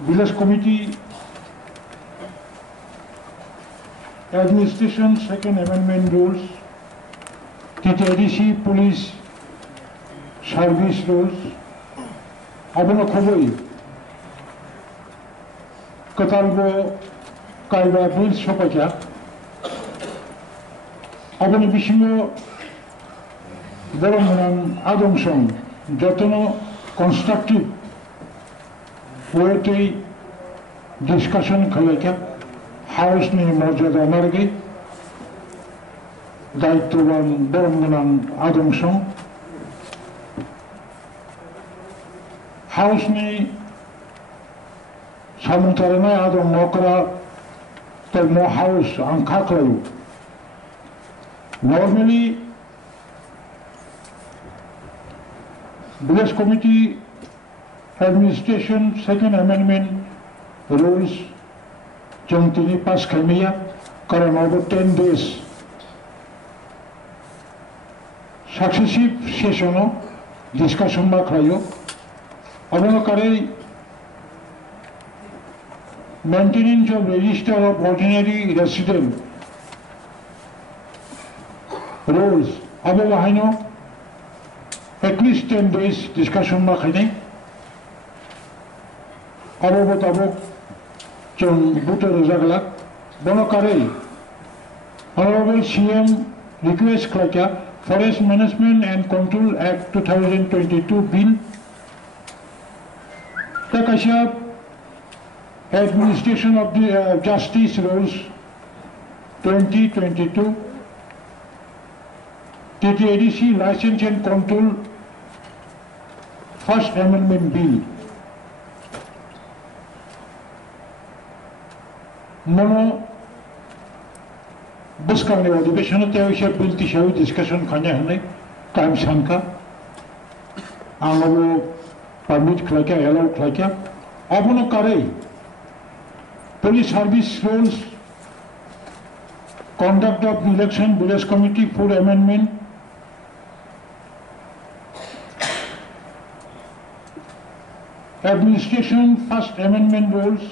Village Committee Administration Second Amendment Rules, ADC Police Service Rules, Abono Khoboi, Katalgo Kaiba Bills Sopaja, Abono Bishimo Boromanam Adamson, Jotono constructive way discussion Kalaka, House name Mojada Margi, Daituan Boromanam Adamson, House ni Samuntarana Adam Mokra, Telmo House and Kaklayu. Normally, Village Committee Administration Second Amendment Rules Jomtini Pas Kamiya Karan over 10 days. Successive session discussion Makrayo Abonokare maintenance of register of ordinary resident rules Abovahino at least 10 days discussion Makhane Abobotabo John Butter Zagalak Bonokare Honorable CM request Klaka Forest Management and Control Act 2022 Bill Takashab Administration of the Justice Rules 2022 ADC License and Control First Amendment Bill Mono Buskarne Adivation Tevishar Bill Tishawi discussion Kanya Time Sanka Anglo Permit Klaka, Allow Klaka Abono Kare Police Service Rules Conduct of Election Village Committee Full Amendment Administration First Amendment Rules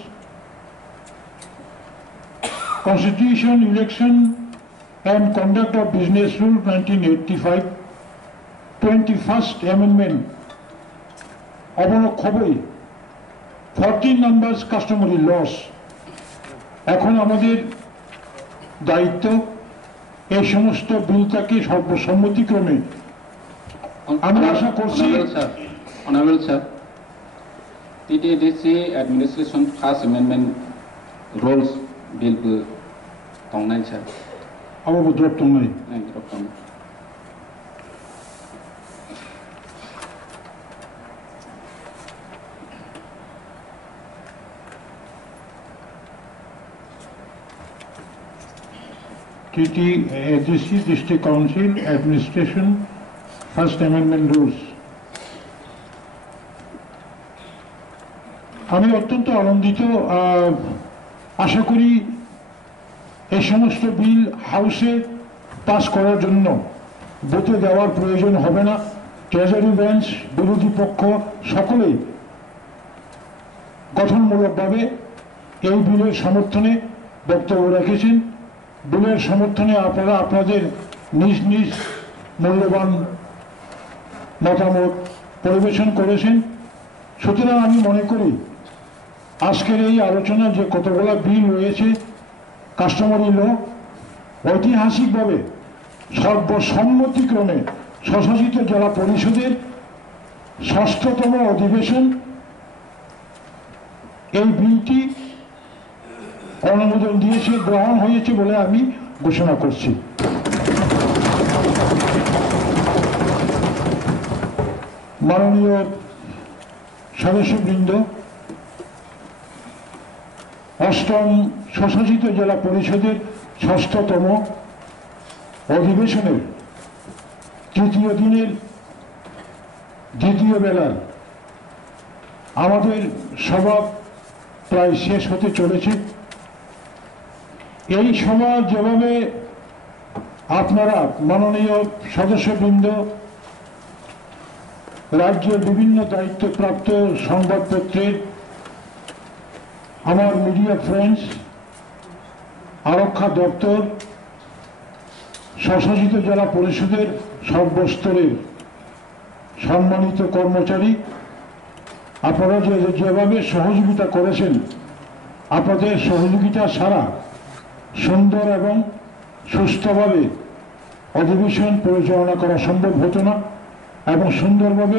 Constitution Election and Conduct of Business Rule 1985 21st Amendment Abono Khoboi 14 numbers customary laws এখন আমাদের দায়িত্ব এই সমস্ত বিলটাকে সর্বসম্মতিক্রমে আমরা আশা করছি Honorable Sir, ADC Administration First Amendment Rules Bill Tongnai Sir. Abo drop Tongnai. Drop Tongnai. ADC District Council Administration First Amendment Rules. আমি অত্যন্ত আনন্দিত আশা করি এই সমস্ত বিল হাউসে পাস করার জন্য ভোটে দেওয়ার প্রয়োজন হবে না ট্রেজারি বেঞ্চ বিরোধী পক্ষ সকলেই গঠনমূলকভাবে এই বিলের সমর্থনে বক্তব্য রেখেছেন বিলের সমর্থনে আপনারা আপনাদের নিজ নিজ মূল্যবান মতামত পরিবেশন করেছেন সুতরাং আমি মনে করি আজকের এই আলোচনা যে কতগুলো বিল রয়েছে কাস্টমারি ল ঐতিহাসিকভাবে সর্বসম্মতিক্রমে স্বশাসিত জেলা পরিষদের ৬ষ্ঠতম অধিবেশন এই বিলটি অনুমোদন দিয়েছে গ্রহণ হয়েছে বলে আমি ঘোষণা করছি মাননীয় সদস্যবৃন্দ অষ্টম স্বশাসিত জেলা পরিষদের ৬ষ্ঠতম অধিবেশনের তৃতীয় দিনের দ্বিতীয় বেলার আমাদের সভা প্রায় শেষ হতে চলেছে এই সভা যেভাবে আপনারা মাননীয় সদস্যবৃন্দ রাজ্যের বিভিন্ন দায়িত্বপ্রাপ্ত সংবাদপত্রের আমার মিডিয়া ফ্রেন্ডস, আরক্ষা দপ্তর, স্বশাসিত জেলা পরিষদের সর্বস্তরের সম্মানিত কর্মচারী, আপনারা যেভাবে সহযোগিতা করেছেন, আপনাদের সহযোগিতা ছাড়া সুন্দর এবং সুস্থভাবে অধিবেশন পরিচালনা করা সম্ভব হতো না এবং সুন্দরভাবে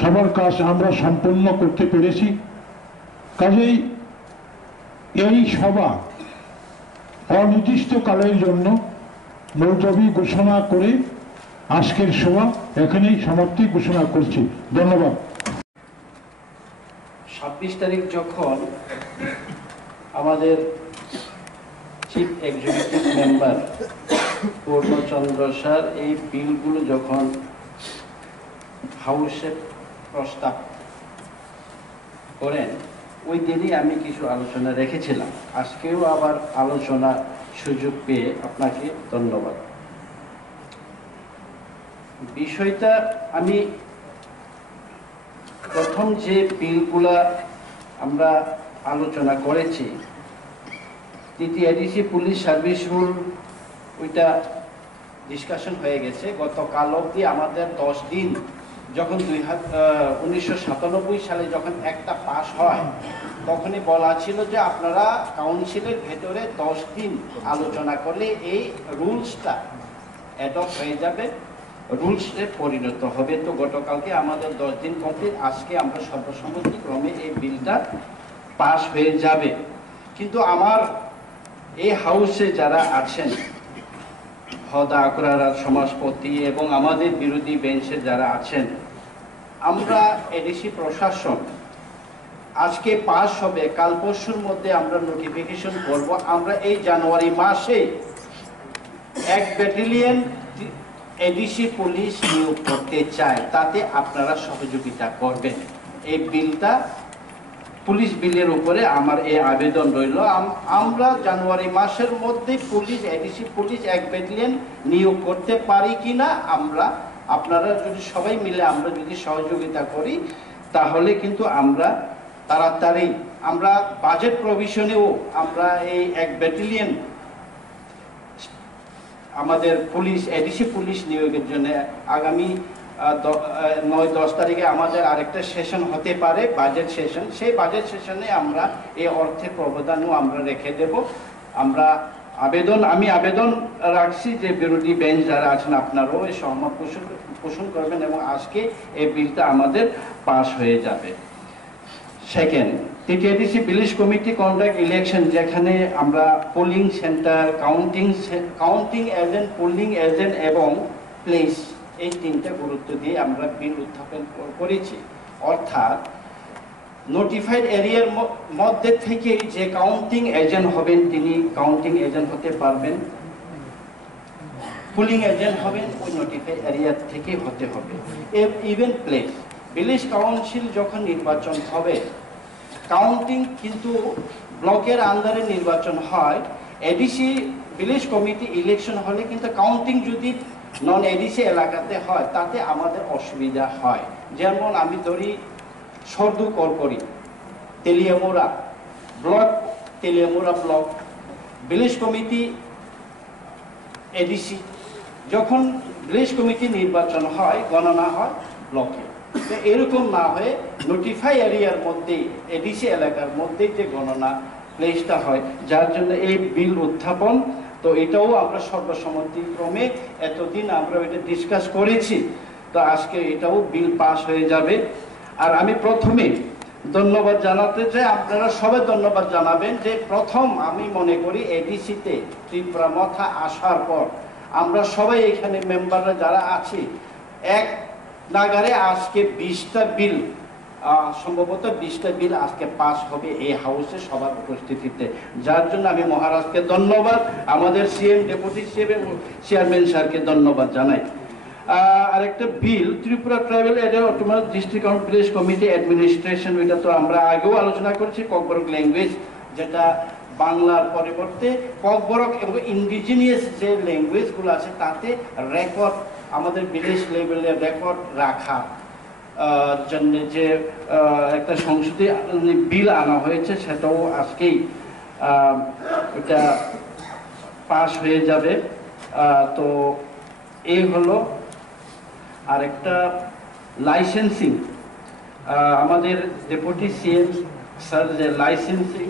সবার কাজ আমরা সম্পন্ন করতে পেরেছি। কাজেই এই সভা অনির্দিষ্টকালের জন্য মুলতবি ঘোষণা করে আজকের সভা এখানেই সমাপ্তি ঘোষণা করছি। ধন্যবাদ। 26 তারিখ যখন আমাদের চিফ এক্সিকিউটিভ মেম্বার পূর্ণচন্দ্র স্যার এই বিলগুলো যখন হাউসে প্রস্তাব করেন, ওই দিনই আমি কিছু আলোচনা রেখেছিলাম। আজকেও আবার আলোচনা সুযোগ পেয়ে আপনাকে ধন্যবাদ। বিষয়টা আমি প্রথম যে বিলগুলা আমরা আলোচনা করেছি, তৃতীয় এডিসি পুলিশ সার্ভিস রুল, ওইটা ডিসকাশন হয়ে গেছে। গতকাল অবধি আমাদের 10 দিন, যখন 1997 সালে যখন একটা পাস হয়, তখনই বলা ছিল যে আপনারা কাউন্সিলের ভেতরে 10 দিন আলোচনা করলে এই রুলসটা অ্যাডপ্ট হয়ে যাবে, রুলসে পরিণত হবে। তো গতকালকে আমাদের 10 দিন কমপ্লিট, আজকে আমরা সর্বসম্মতিক্রমে এই বিলটা পাস হয়ে যাবে। কিন্তু আমার এই হাউসে যারা আছেন, হদা আকরার সমাজপতি এবং আমাদের বিরোধী বেঞ্চে যারা আছেন, আমরা এডিসি প্রশাসন আজকে পাস হবে, কাল পরশুর মধ্যে আমরা নোটিফিকেশন করব। আমরা এই জানুয়ারি মাসে 1 ব্যাটালিয়ন এডিসি পুলিশ নিয়োগ করতে চাই, তাতে আপনারা সহযোগিতা করবেন। এই বিলটা পুলিশ বিলের উপরে আমার এই আবেদন রইল। আমরা জানুয়ারি মাসের মধ্যে পুলিশ এডিসি পুলিশ 1 ব্যাটালিয়ন নিয়োগ করতে পারি কিনা, আপনারা যদি সবাই মিলে আমরা যদি সহযোগিতা করি, তাহলে কিন্তু আমরা তাড়াতাড়ি আমরা বাজেট প্রভিশনেও আমরা এই 1 ব্যাটালিয়ন আমাদের পুলিশ এডিসি পুলিশ নিয়োগের জন্য আগামী 9-10 তারিখে আমাদের আরেকটা সেশন হতে পারে, বাজেট সেশন। সেই বাজেট সেশনে আমরা এই অর্থের প্রবদানও আমরা রেখে দেব। আমি আবেদন রাখছি যে বিরোধী বেঞ্চ যারা আছেন, আপনারাও এই সহমত পোষণ করবেন এবং আজকে এই বিলটা আমাদের পাস হয়ে যাবে। Second, TTADC village committee conduct election, যেখানে আমরা polling centre, counting agent, polling agent এবং প্লেস, এই 3টা গুরুত্ব দিয়ে আমরা বিল উত্থাপন করেছি। অর্থাৎ নোটিফাইড এরিয়ার মধ্যে থেকে যে কাউন্টিং এজেন্ট হবেন তিনি কাউন্টিং এজেন্ট হতে পারবেন, পোলিং এজেন্ট হবেন ওই নোটিফাইড এরিয়া থেকে হতে হবে। ইভেন প্লেস, ভিলেজ কাউন্সিল যখন নির্বাচন হবে, কাউন্টিং কিন্তু ব্লকের আন্ডারে নির্বাচন হয়। এডিসি ভিলেজ কমিটি ইলেকশন হলে কিন্তু কাউন্টিং যদি নন এডিসি এলাকাতে হয়, তাতে আমাদের অসুবিধা হয়। যেমন আমি ধরি Sardu Karkari, Teliamura block, Teliamura block village committee ADC, যখন ভিলেজ কমিটি নির্বাচন হয়, গণনা হয় ব্লকে। তো এরকম না হয়ে নোটিফাই এরিয়ার মধ্যে এডিসি এলাকার মধ্যে যে গণনা প্লেসটা হয়, যার জন্য এই বিল উত্থাপন। তো এটাও আমরা সর্বসম্মতিক্রমে এতদিন আমরা এটা ডিসকাস করেছি, তো আজকে এটাও বিল পাস হয়ে যাবে। আর আমি প্রথমে ধন্যবাদ জানাতে চাই, আপনারা সবাই ধন্যবাদ জানাবেন যে প্রথম আমি মনে করি এডিসিতে ত্রিপুরা মথা আসার পর আমরা সবাই এখানে মেম্বাররা যারা আছি এক নাগারে আজকে 20টা বিল, সম্ভবত 20টা বিল আজকে পাস হবে এই হাউসে সবার উপস্থিতিতে, যার জন্য আমি মহারাজকে ধন্যবাদ, আমাদের সিএম, ডেপুটি সিএম এবং চেয়ারম্যান স্যারকে ধন্যবাদ জানাই। আরেকটা bill Tripura tribal area autonomous district council village committee administration, এটা তো আমরা আগেও আলোচনা করেছি। ককবরক ল্যাঙ্গুয়েজ, যেটা বাংলার পরিবর্তে ককবরক এবং ইন্ডিজিনিয়াস যে ল্যাঙ্গুয়েজগুলো আছে তাতে রেকর্ড, আমাদের ভিলেজ লেভেলের রেকর্ড রাখা, জন্য যে একটা সংসদে বিল আনা হয়েছে সেটাও আজকেই এটা পাস হয়ে যাবে। তো এই হলো আরেকটা লাইসেন্সিং, আমাদের ডেপুটি সিএম স্যার যে লাইসেন্সিং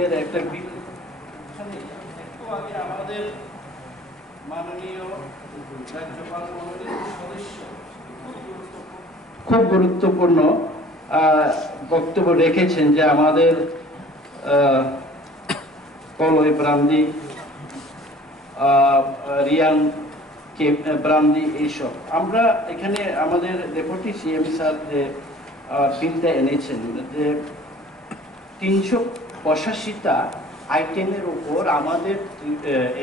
এর একটা বিল একটু আগে আমাদের মাননীয় রাজ্যপাল মহোদয় সদস্য খুব গুরুত্বপূর্ণ বক্তব্য রেখেছেন যে আমাদের কলই ব্রান্দি, রিয়াং ব্রান্দি এইসব আমরা এখানে আমাদের ডেপুটি সিএম স্যার যে বিলটা এনেছেন যে 385টা আইটেমের উপর আমাদের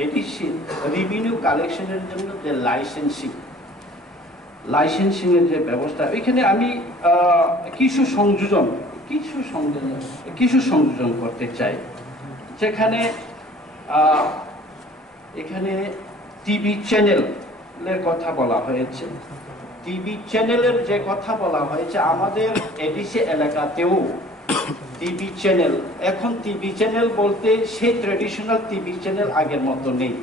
এডিসি রেভিনিউ কালেকশনের জন্য যে লাইসেন্সিং এর যে ব্যবস্থা, এখানে আমি কিছু সংযোজন করতে চাই। যেখানে এখানে টিভি চ্যানেলের কথা বলা হয়েছে, টিভি চ্যানেলের যে কথা বলা হয়েছে আমাদের এডিসি এলাকাতেও টিভি চ্যানেল, এখন টিভি চ্যানেল বলতে সেই ট্রেডিশনাল টিভি চ্যানেল আগের মতো নেই।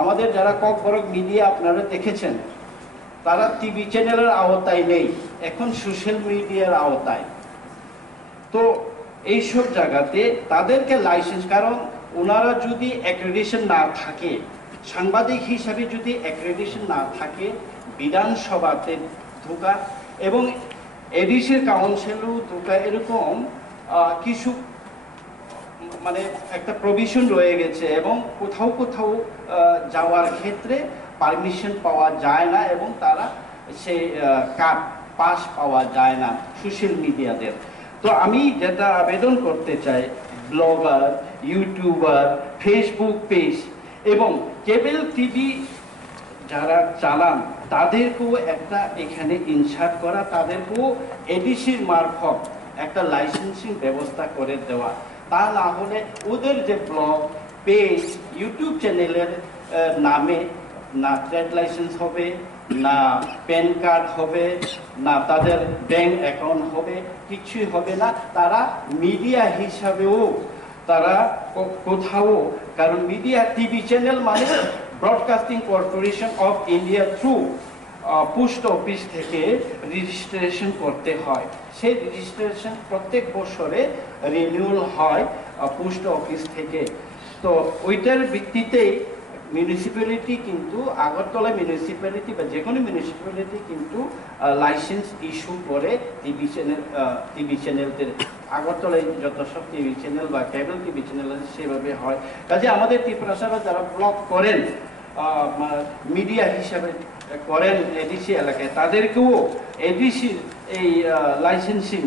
আমাদের যারা ককবরক মিডিয়া আপনারা দেখেছেন তারা টিভি চ্যানেলের আওতায় নেই, এখন সোশ্যাল মিডিয়ার আওতায়। তো এইসব জায়গাতে তাদেরকে লাইসেন্স, কারণ ওনারা যদি অ্যাক্রেডিটেশন না থাকে, সাংবাদিক হিসাবে যদি অ্যাক্রেডিটেশন না থাকে, বিধানসভাতে ঢোকা এবং এডিসির কাউন্সিলেও ঢোকা, এরকম কিছু মানে একটা প্রভিশন রয়ে গেছে এবং কোথাও কোথাও যাওয়ার ক্ষেত্রে পারমিশন পাওয়া যায় না এবং তারা সেই কার্ড পাস পাওয়া যায় না সোশ্যাল মিডিয়াদের। তো আমি যেটা আবেদন করতে চাই, ব্লগার, ইউটিউবার, ফেসবুক পেজ এবং কেবল টিভি যারা চালান তাদেরকেও একটা এখানে ইনসার্ট করা, তাদেরকেও এডিসির মারফত একটা লাইসেন্সিং ব্যবস্থা করে দেওয়া। তা না হলে ওদের যে ব্লগ, পেজ, ইউটিউব চ্যানেলের নামে না ট্রেড লাইসেন্স হবে, না প্যান কার্ড হবে, না তাদের ব্যাংক অ্যাকাউন্ট হবে, কিছুই হবে না। তারা মিডিয়া হিসাবেও তারা কোথাও, কারণ মিডিয়া টিভি চ্যানেল মানে broadcasting corporation of India through post office থেকে রেজিস্ট্রেশন করতে হয়। সেই রেজিস্ট্রেশন প্রত্যেক বছরে রিনিউয়াল হয় পোস্ট অফিস থেকে। তো ওইটার ভিত্তিতেই মিউনিসিপ্যালিটি কিন্তু, আগরতলা মিউনিসিপ্যালিটি বা যে কোনো মিউনিসিপ্যালিটি কিন্তু লাইসেন্স ইস্যু করে টিভি চ্যানেলদের। আগরতলায় যত সব টিভি চ্যানেল বা কেবল টিভি চ্যানেল আছে সেভাবে হয়। কাজে আমাদের ত্রিপুরাসারা যারা ব্লগ করেন, মিডিয়া হিসাবে করেন এডিসি এলাকায়, তাদেরকেও এডিসির এই লাইসেন্সিং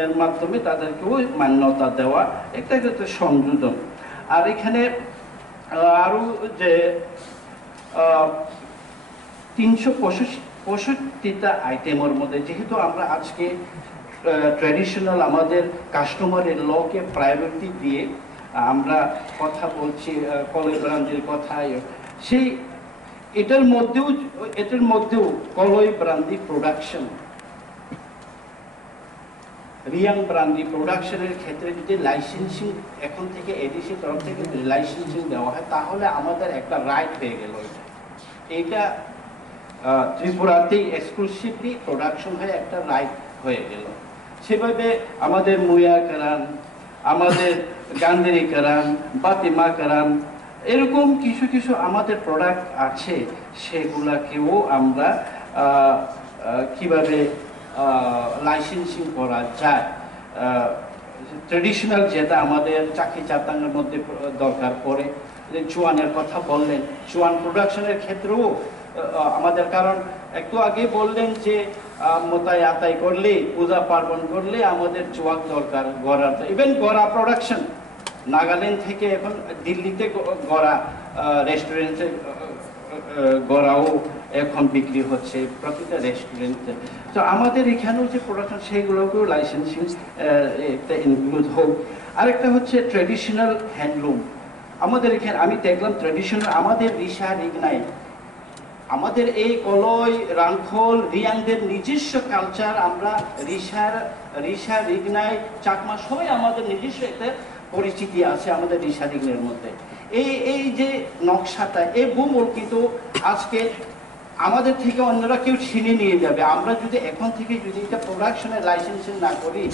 এর মাধ্যমে তাদেরকেও মান্যতা দেওয়া, একটা একটা সংযোজন। আর এখানে আরও যে 365টা আইটেমের মধ্যে, যেহেতু আমরা আজকে ট্র্যাডিশনাল আমাদের কাস্টমারের লকে প্রায়োরিটি দিয়ে আমরা কথা বলছি, কলই ব্রান্দির কথায়, সেই এটার মধ্যেও কলই ব্রান্দি প্রোডাকশন, রিয়াং ব্রান্দি প্রোডাকশনের ক্ষেত্রে যদি লাইসেন্সিং এখন থেকে এডিসি তরফ থেকে লাইসেন্সিং দেওয়া হয়, তাহলে আমাদের একটা রাইট হয়ে গেল। এটা ত্রিপুরাতেই এক্সক্লুসিভলি প্রোডাকশন হয়ে একটা রাইট হয়ে গেল। সেভাবে আমাদের মুয়া কারান, আমাদের গান্ধেরি কারান, বাতিমা কারান, এরকম কিছু কিছু আমাদের প্রোডাক্ট আছে, সেগুলাকেও আমরা কিভাবে লাইসেন্সিং করা যায়। ট্রেডিশনাল যেটা আমাদের চাকরি চাতাঙ্গের মধ্যে দরকার পড়ে, চুয়ানের কথা বললেন, চুয়ান প্রোডাকশনের ক্ষেত্রেও আমাদের, কারণ একটু আগে বললেন যে মোতায় আতাই করলে, পূজা পার্বণ করলে আমাদের চুয়াক দরকার, গড়ার। ইভেন গড়া প্রোডাকশন নাগাল্যান্ড থেকে এখন দিল্লিতে গড়া রেস্টুরেন্টে গড়াও এখন বিক্রি হচ্ছে প্রতিটা রেস্টুরেন্টে। তো আমাদের এখানেও যে প্রোডাকশন সেইগুলোকেও লাইসেন্সিং একটা ইনক্লুড হোক। আরেকটা হচ্ছে ট্র্যাডিশনাল হ্যান্ডলুম। আমাদের এখানে আমি দেখলাম ট্র্যাডিশনাল আমাদের রিসা রিগনাই আমাদের এই কলই, রাংখল, রিয়াংদের নিজস্ব কালচার, আমরা রিশা, রিগনাই, চাকমা সবাই আমাদের নিজস্ব একটা পরিচিতি আছে আমাদের রিশা রিগনের মধ্যে। এই যে নকশাটা, এই বুমুল কিন্তু আজকে আমাদের থেকে অন্যরা কেউ ছিনে নিয়ে যাবে। আমরা যদি এখন থেকে যদি এটা প্রোডাকশনের লাইসেন্সিং না করি,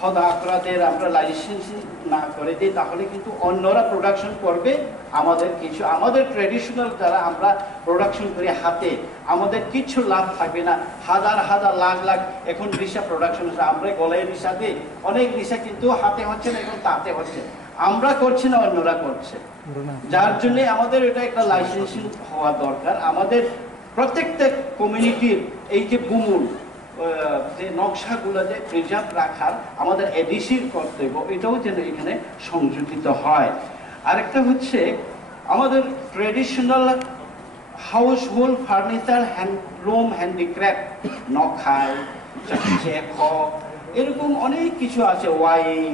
হদা আকরাদের আমরা লাইসেন্সিং না করে দিই, তাহলে কিন্তু অন্যরা প্রোডাকশন করবে। আমাদের ট্রেডিশনাল যারা আমরা প্রোডাকশন করি হাতে, আমাদের কিছু লাভ থাকবে না। হাজার হাজার লাখ লাখ এখন রিসা প্রোডাকশন হচ্ছে, আমরা গলায় রিসা দিই, অনেক রিসা কিন্তু হাতে হচ্ছে না, এখন তাতে হচ্ছে। আমরা করছি না, অন্যরা করছে। যার জন্য আমাদের এটা একটা লাইসেন্সিং হওয়া দরকার। আমাদের প্রত্যেকটা কমিউনিটির এই যে বুমুল, যে নকশাগুলো যে প্রিজার্ভ রাখার আমাদের এডিসির কর্তব্য, এটাও যেন এখানে সংযোজিত হয়। আরেকটা হচ্ছে আমাদের traditional household furniture, handloom, handicraft, নখাই, চেখ, এরকম অনেক কিছু আছে, ওয়াইং,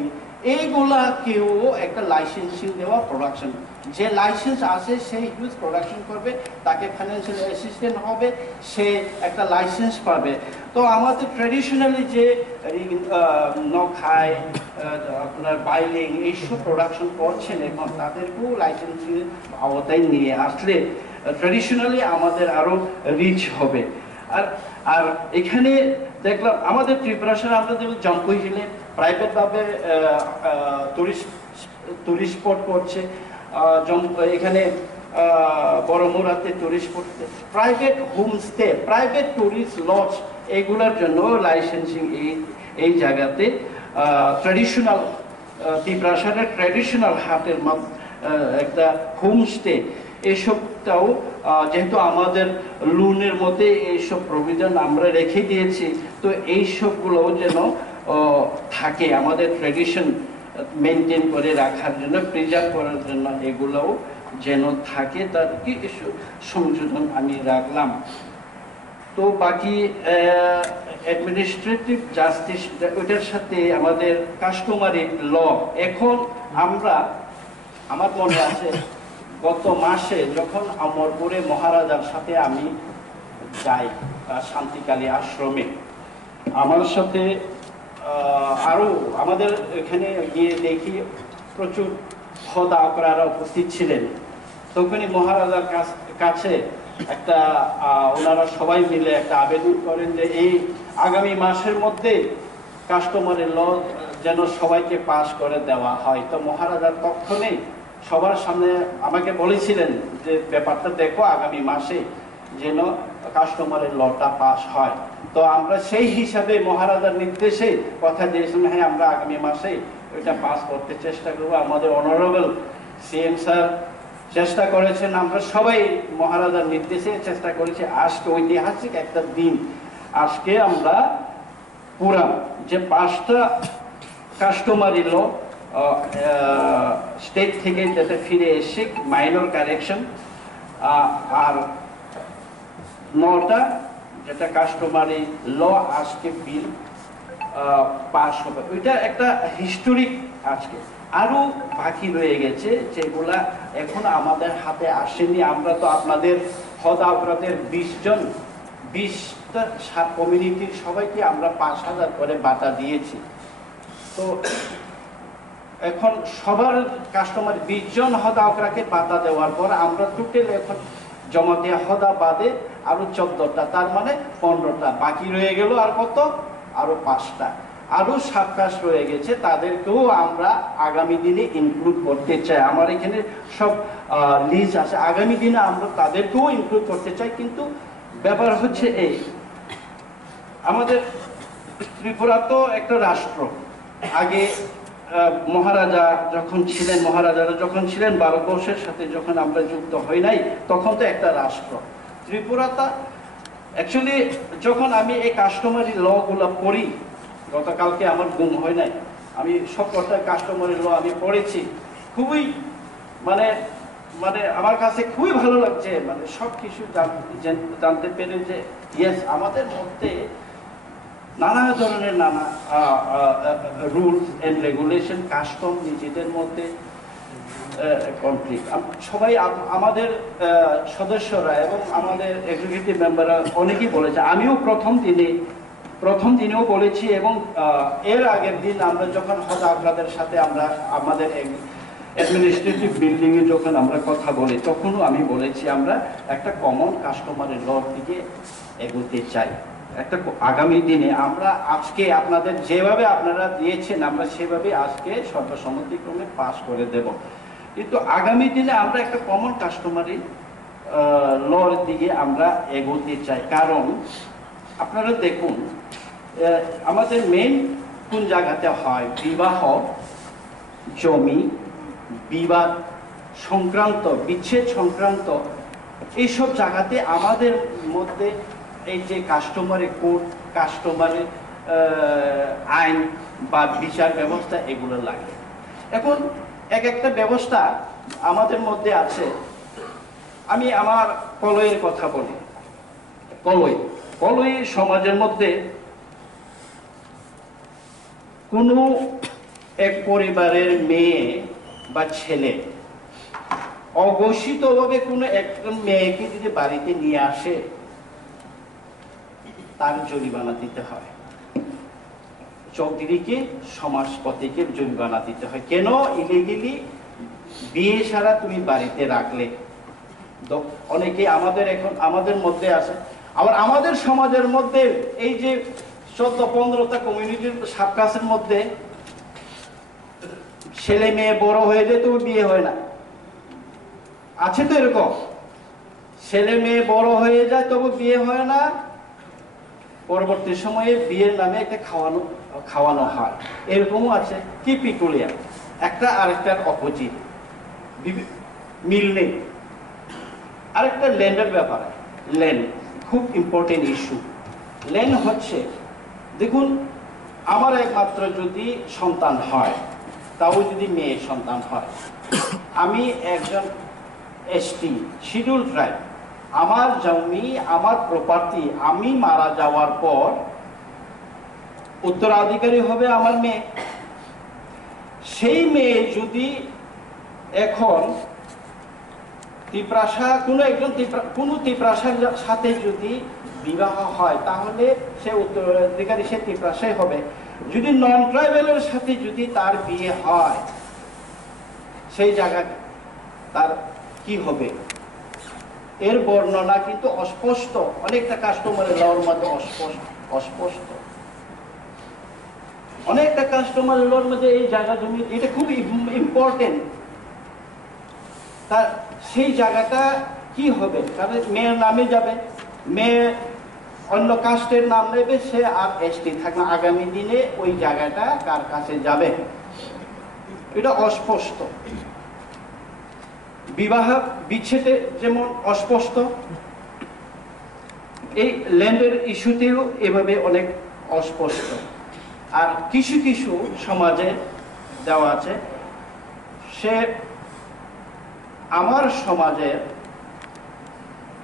এইগুলাকেও একটা লাইসেন্সিং দেওয়া, প্রোডাকশন, যে লাইসেন্স আছে সেই ইউজ প্রোডাকশন করবে, তাকে ফাইন্যান্সিয়াল অ্যাসিস্ট্যান্ট হবে, সে একটা লাইসেন্স পাবে। তো আমাদের ট্র্যাডিশনালি যে নখাই, আপনার বাইলিং, এইসব প্রোডাকশন করছেন এখন, তাদেরকেও লাইসেন্সিং আওতায় নিয়ে আসলে ট্র্যাডিশনালি আমাদের আরও রিচ হবে। আর এখানে দেখলাম আমাদের ত্রিপুরাশার, আমরা যেমন জম্পুই হিলে প্রাইভেটভাবে টুরিস্ট স্পট করছে, এখানে বড়মুরাতে tourist spot, private homestay, private tourist lodge, এগুলোর জন্য লাইসেন্সিং এই জায়গাতে ট্র্যাডিশনাল ত্রিপুরাশারের ট্র্যাডিশনাল হাটের একটা হোমস্টে, এইসবটাও যেহেতু আমাদের লোনের মধ্যে এইসব প্রভিশন আমরা রেখে দিয়েছি, তো এইসবগুলোও যেন থাকে, আমাদের ট্র্যাডিশন মেনটেন করে রাখার জন্য, প্রিজার্ভ করার জন্য এগুলোও যেন থাকে, তার কি সংযোজন আমি রাখলাম। তো বাকি অ্যাডমিনিস্ট্রেটিভ জাস্টিস, ওইটার সাথে আমাদের কাস্টমারি ল, এখন আমার মনে আছে গত মাসে যখন অমরপুরে মহারাজার সাথে আমি যাই শান্তিকালী আশ্রমে, আমার সাথে আরও আমাদের এখানে গিয়ে দেখি প্রচুর খোদা আকরারা উপস্থিত ছিলেন। তখনই মহারাজার কাছে একটা ওনারা সবাই মিলে একটা আবেদন করেন যে এই আগামী মাসের মধ্যে কাস্টমারের ল যেন সবাইকে পাস করে দেওয়া হয়। তো মহারাজার তখনই সবার সামনে আমাকে বলেছিলেন যে ব্যাপারটা দেখো, আগামী মাসে যেন কাস্টমারের লটা পাস হয়। তো আমরা সেই হিসাবে মহারাজার নির্দেশে কথা দিয়েছিলাম, হ্যাঁ আমরা আগামী মাসে ওইটা পাস করতে চেষ্টা করবো। আমাদের অনারেবল সিএম স্যার চেষ্টা করেছেন, আমরা সবাই মহারাজার নির্দেশে চেষ্টা করেছি। আজকে ঐতিহাসিক একটা দিন, আজকে আমরা পুরা যে 5টা কাস্টমারি ল স্টেট থেকে যাতে ফিরে এসে মাইনর কারেকশন, আর 9টা যেটা কাস্টমারি ল আজকে বিল পাস হবে। ওইটা একটা হিস্টোরিক। আজকে আরো বাকি রয়ে গেছে যেগুলা এখন আমাদের হাতে আসেনি। আমরা তো আপনাদের হদা আপনাদের 20টা কমিউনিটির সবাইকে আমরা 5,000 করে বাটা দিয়েছি। তো এখন সবার কাস্টমার 20 জন হদা আকরাকে বাতা দেওয়ার পর আমরা টোটাল এখন জমা দেওয়া হদা বাদে আরো 14টা, তার মানে 15টা বাকি রয়ে গেল। আর কত? আরো 5টা, আরো 7 কাজ রয়ে গেছে, তাদেরকেও আমরা আগামী দিনে ইনক্লুড করতে চাই। আমার এখানে সব লিস্ট আছে, আগামী দিনে আমরা তাদেরকেও ইনক্লুড করতে চাই। কিন্তু ব্যাপার হচ্ছে এই, আমাদের ত্রিপুরা তো একটা রাষ্ট্র। আগে মহারাজারা যখন ছিলেন ভারতবর্ষের সাথে যখন আমরা যুক্ত হই নাই, তখন তো একটা রাষ্ট্র। ত্রিপুরাটা অ্যাকচুয়ালি যখন আমি এই কাস্টমারি ল গুলো পড়ি, গতকালকে আমার ঘুম হয় নাই, আমি সব কটা কাস্টমারি ল আমি পড়েছি, খুবই মানে আমার কাছে খুবই ভালো লাগছে। মানে সব কিছু জানতে পেরে যে ইয়েস, আমাদের মধ্যে নানা ধরনের নানা রুলস এন্ড রেগুলেশন, কাস্টম নিজেদের মধ্যে কনফ্লিক্ট। সবাই আমাদের সদস্যরা এবং আমাদের এক্সিকিউটিভ মেম্বাররা অনেকেই বলেছে, আমিও প্রথম দিনেও বলেছি, এবং এর আগের দিন আমরা যখন হয়তো আপনাদের সাথে আমরা আমাদের অ্যাডমিনিস্ট্রেটিভ বিল্ডিংয়ে যখন আমরা কথা বলি, তখনও আমি বলেছি আমরা একটা কমন কাস্টমারের লর দিকে এগোতে চাই। একটা আগামী দিনে আমরা আজকে আপনাদের যেভাবে আপনারা দিয়েছেন আমরা সেভাবে আজকে সর্বসম্মতিক্রমে পাস করে দেব, কিন্তু আগামী দিনে আমরা একটা কমন কাস্টমারি লর দিকে আমরা এগোতে চাই। কারণ আপনারা দেখুন আমাদের মেইন কোন জায়গাতে হয়, বিবাহ, জমি, বিবাদ সংক্রান্ত, বিচ্ছেদ সংক্রান্ত এইসব জায়গাতে আমাদের মধ্যে এই যে কাস্টমারি কোর্ট, কাস্টমারি আইন বা বিচার ব্যবস্থা এগুলো লাগে। এখন একটা ব্যবস্থা আমাদের মধ্যে আছে। আমি আমার কলয়ের কথা বলি। কলই সমাজের মধ্যে কোনো এক পরিবারের মেয়ে বা ছেলে অঘোষিতভাবে কোনো একজন মেয়েকে যদি বাড়িতে নিয়ে আসে, তার জরিমানা দিতে হয়। চৌধুরীকে, সমাজপতিকে জরিমানা দিতে হয়। কেন? ইলিগেলি বিয়ে ছাড়া তুমি বাড়িতে রাখলে। অনেকে আমাদের মধ্যে আছে। আবার আমাদের সমাজের মধ্যে এই যে 14-15টা কমিউনিটির সাবকাস্টের মধ্যে ছেলে মেয়ে বড় হয়ে যায় তবু বিয়ে হয় না, আছে তো এরকম। ছেলে মেয়ে বড় হয়ে যায় তবু বিয়ে হয় না, পরবর্তী সময়ে বিয়ের নামে একটা খাওয়ানো হয়, এরকমও আছে। কি পিকুলিয়ার, একটা আরেকটার অপোজিট, মিল নেই। আরেকটা ল্যান্ডের ব্যাপারে, ল্যান্ড খুব ইম্পর্টেন্ট ইস্যু। ল্যান্ড হচ্ছে, দেখুন আমার একমাত্র যদি সন্তান হয়, তাও যদি মেয়ে সন্তান হয়, আমি একজন এসটি শিডিউল ট্রাইব, আমার জমি, আমার প্রপার্টি আমি মারা যাওয়ার পর উত্তরাধিকারী হবে আমার মেয়ে। সেই মেয়ে যদি এখন কোনো তিপ্রাসার সাথে যদি বিবাহ হয়, তাহলে সে উত্তরাধিকারী, সে তিপ্রাসাই হবে। যদি নন ট্রাইবেলের সাথে যদি তার বিয়ে হয়, সেই জায়গায় তার কি হবে, এর বর্ণনা কিন্তু অস্পষ্ট। অনেকটা কাস্টমারের লর মধ্যে অস্পষ্ট, অনেকটা কাস্টমারের লর মধ্যে এই জায়গা জমি, এটা খুব ইম্পর্টেন্ট। তার সেই জায়গাটা কি হবে, কারণ মেয়ের নামে যাবে, মেয়ে অন্য কাস্টের নাম নেবে, সে আর এসটি থাকবে। আগামী দিনে ওই জায়গাটা কার কাছে যাবে, এটা অস্পষ্ট। বিবাহ বিচ্ছেদে যেমন অস্পষ্ট, এই ল্যান্ডের ইস্যুতেও এভাবে অনেক অস্পষ্ট। আর কিছু কিছু সমাজে দেওয়া আছে, সে আমার সমাজের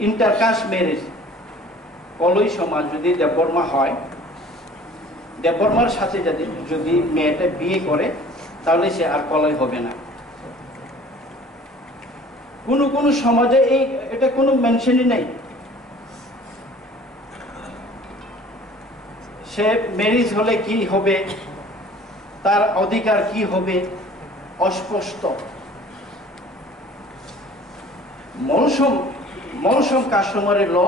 ইন্টারকাস্ট ম্যারেজ, কলই সমাজ যদি দেববর্মা হয়, দেববর্মার সাথে যদি মেয়েটা বিয়ে করে, তাহলে সে আর কলই হবে না। কোন সমাজে এটা কোনো মেনশনই নেই। সে ম্যারেজ হলে কি হবে, তার অধিকার কি হবে, অস্পষ্ট। মৌসুম কাস্টমারের ল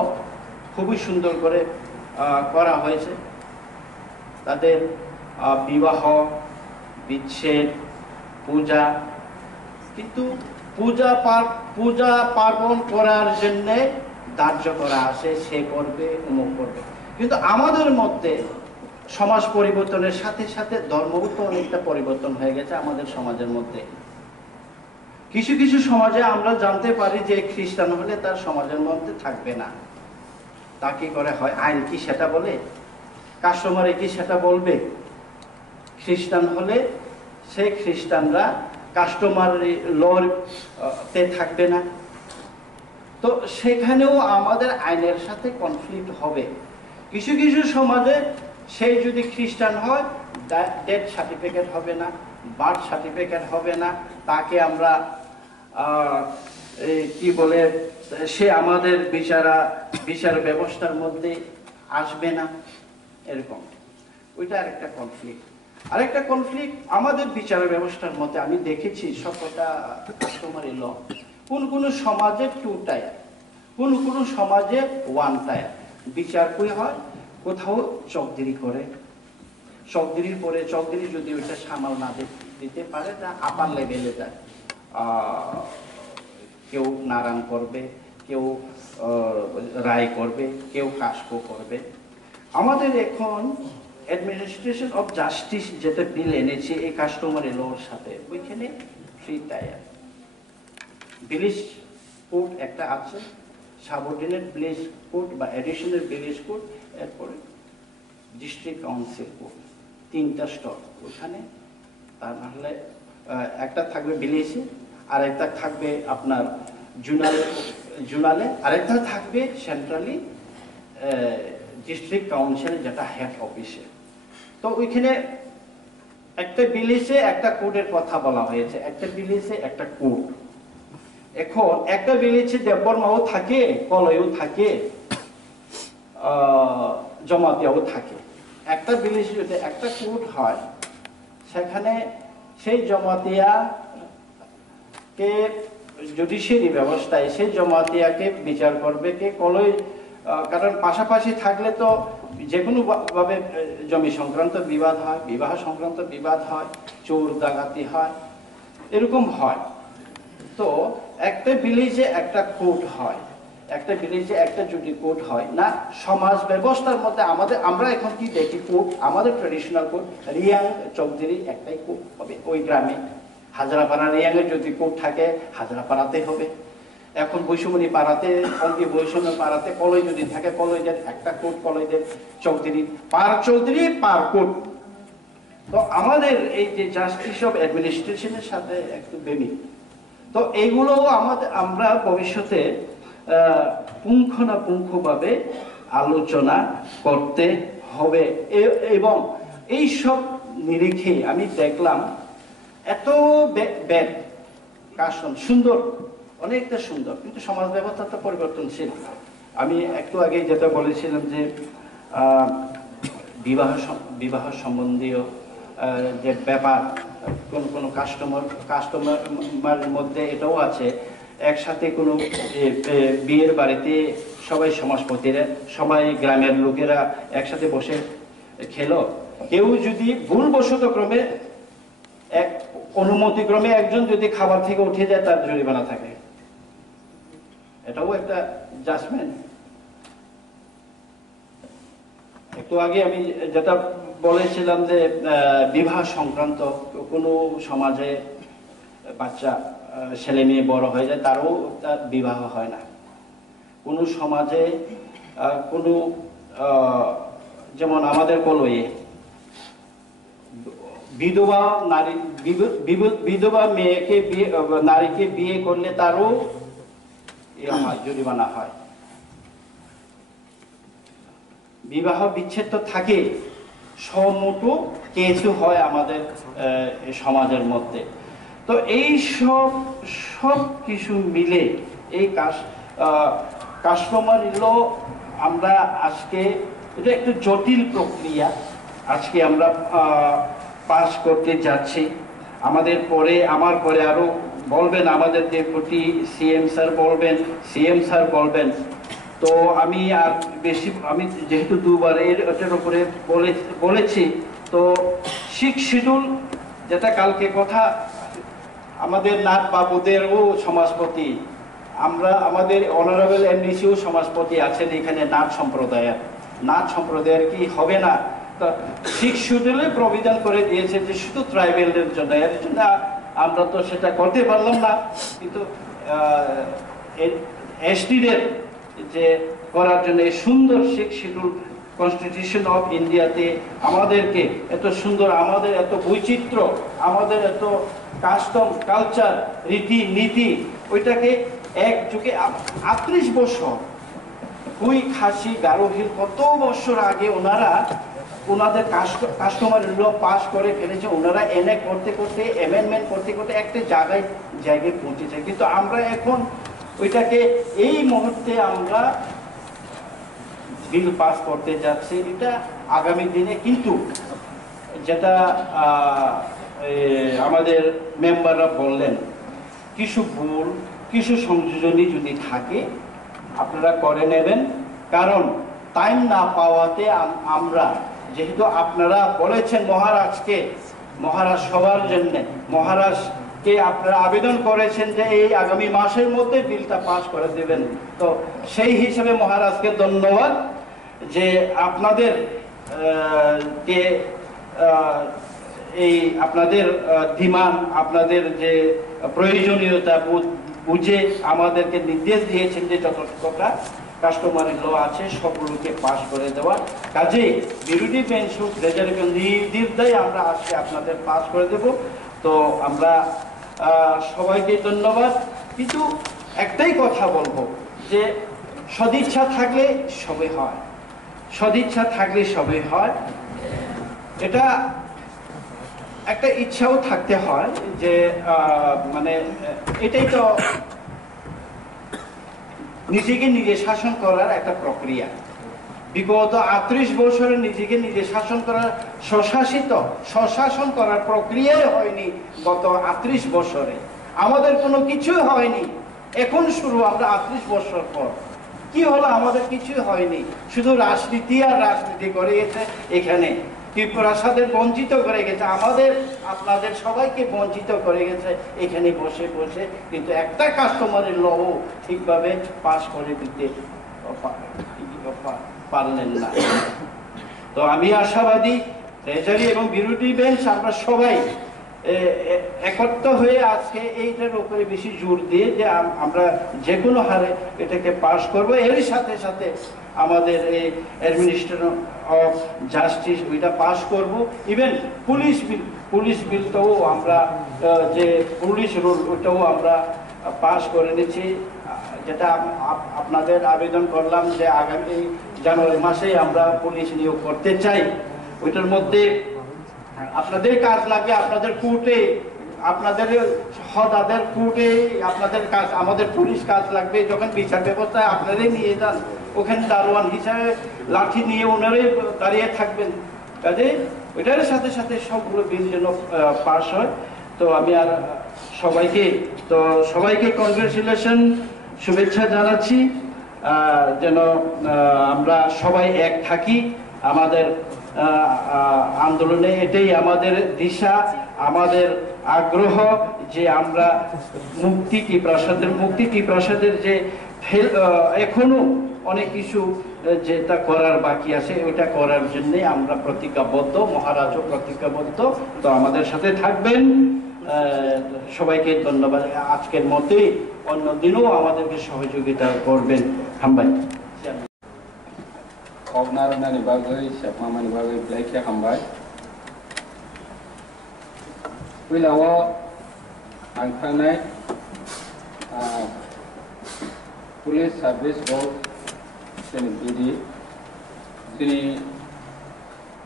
খুবই সুন্দর করে করা হয়েছে। তাদের বিবাহ, বিচ্ছেদ, পূজা, কিন্তু পূজা পার্বণ করার জন্য ধার্য করা আছে, সে করবে, অমুক করবে। কিন্তু আমাদের মধ্যে সমাজ পরিবর্তনের সাথে সাথে ধর্মও তো অনেকটা পরিবর্তন হয়ে গেছে আমাদের সমাজের মধ্যে। কিছু কিছু সমাজে আমরা জানতে পারি যে খ্রিস্টান হলে তার সমাজের মধ্যে থাকবে না, তা কি করে হয়? আইন কি সেটা বলে? কাস্টমারে কি সেটা বলবে? খ্রিস্টান হলে সে খ্রিস্টানরা কাস্টমারি লতে থাকবে না, তো সেখানেও আমাদের আইনের সাথে কনফ্লিক্ট হবে। কিছু কিছু সমাজে সেই যদি খ্রিস্টান হয়, ডেথ সার্টিফিকেট হবে না, বার্থ সার্টিফিকেট হবে না, তাকে আমরা কি বলে, সে আমাদের বিচার ব্যবস্থার মধ্যে আসবে না, এরকম। ওইটা আরেকটা কনফ্লিক্ট। আরেকটা কনফ্লিক্ট আমাদের বিচার ব্যবস্থার মধ্যে আমি দেখেছি সবকটা কাস্টমারি ল, কোন সমাজে 2 টায়ার, কোন সমাজে 1 টায়ার বিচার কই হয়। কোথাও চকদিরি করে, চকদিরির পরে চকদিরি যদি ওইটা সামাল না দিতে পারে, তা আপার লেভেলে যায়, কেউ নারায়ণ করবে, কেউ রায় করবে, কেউ কাস্কো করবে। আমাদের এখন অ্যাডমিনিস্ট্রেশন অফ জাস্টিস যেটা বিল এনেছে এই কাস্টমারি লর সাথে, ওইখানে 3 টায়ার ভিলেজ কোর্ট একটা আছে, সাবঅর্ডিনেট ভিলেজ কোর্ট বা অ্যাডিশনাল ভিলেজ কোর্ট, এরপরে ডিস্ট্রিক্ট কাউন্সিল কোর্ট, 3টা স্তর ওখানে। তা নাহলে একটা থাকবে ভিলেজে, আর একটা থাকবে আপনার জুনালে, আরেকটা থাকবে সেন্ট্রালি ডিস্ট্রিক্ট কাউন্সিল, যেটা হেড অফিসে। তো ওইখানে একটা ভিলেজে একটা কোর্টের কথা বলা হয়েছে, একটা ভিলেজে একটা কোর্ট। এখন একটা ভিলেজে দেববর্মাও থাকে, কলয়ও থাকে, জমাতিয়াও থাকে। একটা ভিলেজে যদি একটা কোর্ট হয়, সেখানে সেই জমাতিয়াকে জুডিশিয়ারি ব্যবস্থায় সেই জমাতিয়াকে বিচার করবে কে, কলয়। কারণ পাশাপাশি থাকলে তো যে কোনো ভাবে জমি সংক্রান্ত বিবাদ হয়, বিবাহ সংক্রান্ত বিবাদ হয়, চোর ডাকাতি হয়, এরকম হয়। তো একটা ভিলেজে একটা কোর্ট হয়, একটা ভিলেজে একটা জুডি কোর্ট হয় না। সমাজ ব্যবস্থার মধ্যে আমরা এখন কি দেখি, কোর্ট আমাদের ট্রেডিশনাল কোর্ট রিয়াং চৌধুরী একটাই কোর্ট হবে ওই গ্রামে। হাজরাপাড়া রিয়াংয়ে যদি কোর্ট থাকে, হাজরাপাড়াতে হবে। এখন বৈষম্যনী পাড়াতে, অঙ্গি বৈষম্য পাড়াতে কলই যদি থাকে, কলইদের একটা কোর্ট, কলইদের চৌধুরী পার কোর্ট। তো আমাদের এই যে জাস্টিস অফ অ্যাডমিনিস্ট্রেশনের সাথে একটু বেমি। তো এইগুলো আমরা ভবিষ্যতে পুঙ্খানুপুঙ্খভাবে আলোচনা করতে হবে। এবং এই সব নিরিখে আমি দেখলাম এত ব্যাড কাশন সুন্দর, অনেকটা সুন্দর, কিন্তু সমাজ ব্যবস্থা তো পরিবর্তনশীল। আমি একটু আগে যেটা বলেছিলাম যে বিবাহ সম্বন্ধীয় যে ব্যাপার, কোন কাস্টমারের মধ্যে এটাও আছে, একসাথে কোনো বিয়ের বাড়িতে সবাই সমাজপতিরা, সবাই গ্রামের লোকেরা একসাথে বসে খেলো, কেউ যদি ভুলবশত ক্রমে অনুমতিক্রমে একজন যদি খাবার থেকে উঠে যায়, তার জরিমানা থাকে। এটাও একটা জাজমেন্ট। একটু আগে আমি যেটা বলেছিলাম যে বিবাহ সংক্রান্ত কোনো সমাজে বাচ্চা ছেলে মেয়ে বড় হয়ে যায়, তারও তার বিবাহ হয় না। কোনো সমাজে কোনো যেমন আমাদের কলয়ে বিধবা মেয়েকে নারীকে বিয়ে করলে তারও জরিমানা হয়। বিবাহ বিচ্ছেদ তো থাকে, সমুটো কেসও হয় আমাদের সমাজের মধ্যে। তো এই সব কিছু মিলে এই কাস্টমারি ল আমরা আজকে, এটা একটু জটিল প্রক্রিয়া, আজকে আমরা পাস করতে যাচ্ছি। আমার পরে আরো বলবেন আমাদের ডেপুটি সিএম স্যার বলবেন, সিএম স্যার বলবেন। তো আমি আর বেশি, আমি যেহেতু দুবার এটার উপরে বলেছি, তো 6 শিডিউল যেটা কালকে কথা, আমাদের নাথ বাবুদেরও সমাজপতি, আমাদের অনারেবল এমডিসিও সমাজপতি আছেন এখানে নাথ সম্প্রদায়ের কি হবে না? 6 শিডিউলে প্রবিধান করে দিয়েছে যে শুধু ট্রাইবেলদের জন্য, এর জন্য আমরা তো সেটা করতে পারলাম না। কিন্তু এসটিদের যে করার জন্য এই সুন্দর 6 শিডিউল কনস্টিটিউশন অফ ইন্ডিয়াতে আমাদেরকে এত সুন্দর, আমাদের এত বৈচিত্র্য, আমাদের এত কাস্টম কালচার রীতি নীতি, ওইটাকে এক যুগে 38 বছর কুই খাসি গারোহিল কত বছর আগে ওনারা ওনাদের কাস্টমারের ল পাস করে ফেলেছে, ওনারা এনে করতে করতে অ্যামেন্ডমেন্ট করতে করতে একটা জায়গায় পৌঁছেছে। কিন্তু আমরা এখন ওইটাকে এই মুহূর্তে আমরা বিল পাস করতে যাচ্ছি, এটা আগামী দিনে কিন্তু যেটা আমাদের মেম্বাররা বললেন, কিছু ভুল কিছু সংযোজনী যদি থাকে আপনারা করে নেবেন। কারণ টাইম না পাওয়াতে আমরা, যেহেতু আপনারা বলেছেন মহারাজ সবার জন্য, মহারাজকে আপনারা আবেদন করেছেন যে এই আগামী মাসের মধ্যে বিলটা পাস করে দেবেন। তো সেই হিসেবে মহারাজকে ধন্যবাদ যে আপনাদের এই আপনাদের ডিমান্ড, আপনাদের যে প্রয়োজনীয়তা বুঝে আমাদেরকে নির্দেশ দিয়েছেন যে যতটা কাস্টমারের ল আছে সবগুলোকে পাস করে দেওয়া। কাজে বিরোধী বেঞ্চ নির্দেশ আমরা আজকে আপনাদের পাস করে দেব। তো আমরা সবাইকে ধন্যবাদ। কিন্তু একটাই কথা বলবো যে সদিচ্ছা থাকলে সবই হয়, সদিচ্ছা থাকলে সবই হয়। এটা একটা ইচ্ছাও থাকতে হয় যে মানে এটাই তো নিজেকে নিজে শাসন করার একটা প্রক্রিয়া। বিগত 38 বছরে নিজেকে নিজে শাসন করার স্বশাসন করার প্রক্রিয়াই হয়নি। গত 38 বছরে আমাদের কোনো কিছুই হয়নি। এখন শুরু আমরা 38 বছর পর কি হলো, আমাদের কিছুই হয়নি, শুধু রাজনীতি আর রাজনীতি করে গেছে। এখানে ত্রিপুরাসাদের বঞ্চিত করে গেছে, আমাদের আপনাদের সবাইকে বঞ্চিত করে গেছে এখানে বসে বসে। কিন্তু একটা কাস্টমারের ল ঠিকভাবে পাস করে দিতে পারলেন না। তো আমি আশাবাদী ট্রেজারি এবং বিরোধী বেঞ্চ আমরা সবাই একত্র হয়ে আজকে এইটার উপরে বেশি জোর দিয়ে যে আমরা যে কোনো হারে এটাকে পাস করব। এর সাথে সাথে আমাদের এই অ্যাডমিনিস্ট্রেশন অফ জাস্টিস ওইটা পাস করব। ইভেন পুলিশ বিলটাও আমরা যে পুলিশ রুল ওইটাও আমরা পাস করে নিচ্ছি, যেটা আপনাদের আবেদন করলাম যে আগামী জানুয়ারি মাসে আমরা পুলিশ নিয়োগ করতে চাই। ওইটার মধ্যে আপনাদের কাজ লাগবে, আপনাদের কোর্টে, আপনাদের হদাদের কোর্টে আপনাদের কাজ, আমাদের পুলিশ কাজ লাগবে। যখন বিচার ব্যবস্থায় আপনারাই নিয়ে যান, ওখানে দারোয়ান হিসাবে লাঠি নিয়ে ওনারাই দাঁড়িয়ে থাকবেন। কাজে ওইটার সাথে সাথে সবগুলো বিল যেন পাস হয়। তো আমি আর সবাইকে কনগ্রেচুলেশন, শুভেচ্ছা জানাচ্ছি। যেন আমরা সবাই এক থাকি আমাদের আন্দোলনে। এটাই আমাদের দিশা, আমাদের আগ্রহ যে আমরা মুক্তি কি প্রাসাদের যে এখনো অনেক কিছু যেটা করার বাকি আছে ওইটা করার জন্য আমরা প্রতিজ্ঞাবদ্ধ, মহারাজও প্রতিজ্ঞাবদ্ধ। তো আমাদের সাথে থাকবেন। সবাইকে ধন্যবাদ। আজকের মতোই অন্য দিনও আমাদেরকে সহযোগিতা করবেন। হামবাই Ognaranani bagai, Sapmamani bagai, Blakia Hambai. Wilawa, Angkanai, Police Service Board, CNPD, Sini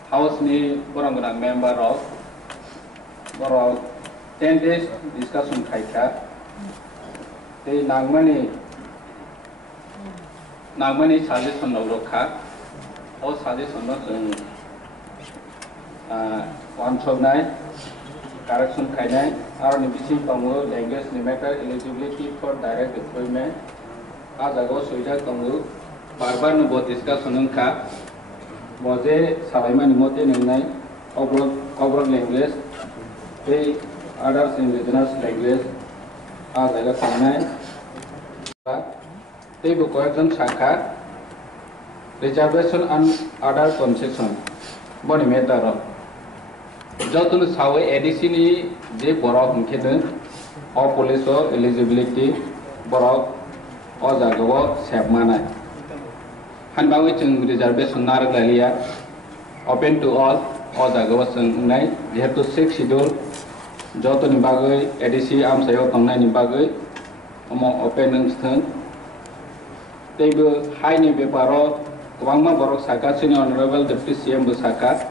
House ni Borangana member of 10 days discussion Kaika. They Nagmani suggestion of Roka. All suggestions on 109 correction Kainai are limiting Kongo language limiter eligibility for direct deployment. As I go Suida Kongo, Barbar no both discussion ka Boze Savaiman Mote Nunai, Obrok language, they others indigenous language as I got Kainai. They book correction Shaka. Reservation and other concession boni matter jotun sawe ADC ni je borok mkhede o police eligibility borok o jagawo sepmanai hanbawi chung reservation nar galia open to all o jagawo sungnai jehetu 6 schedule jotun bagoi ADC am sayo tongnai ni bagoi omo open nungsthang teibo hai ni beparo Kwangma borok saka sini honorable deputy CM besaka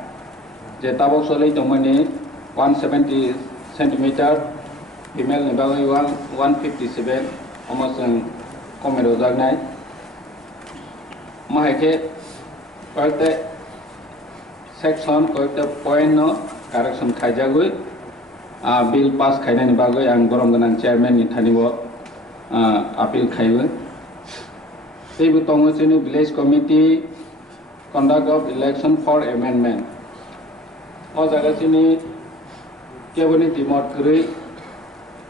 je tabok solei domani 170 cm female ni bagai 157 amasang komero jagnai mahake koite section koite point no correction khaijagoi bill pass khaina ni bagai ang borom ganang chairman ni thanibo appeal khaibo teibu tongo chini village committee conduct of election for amendment o jaga chini keboni dimot kri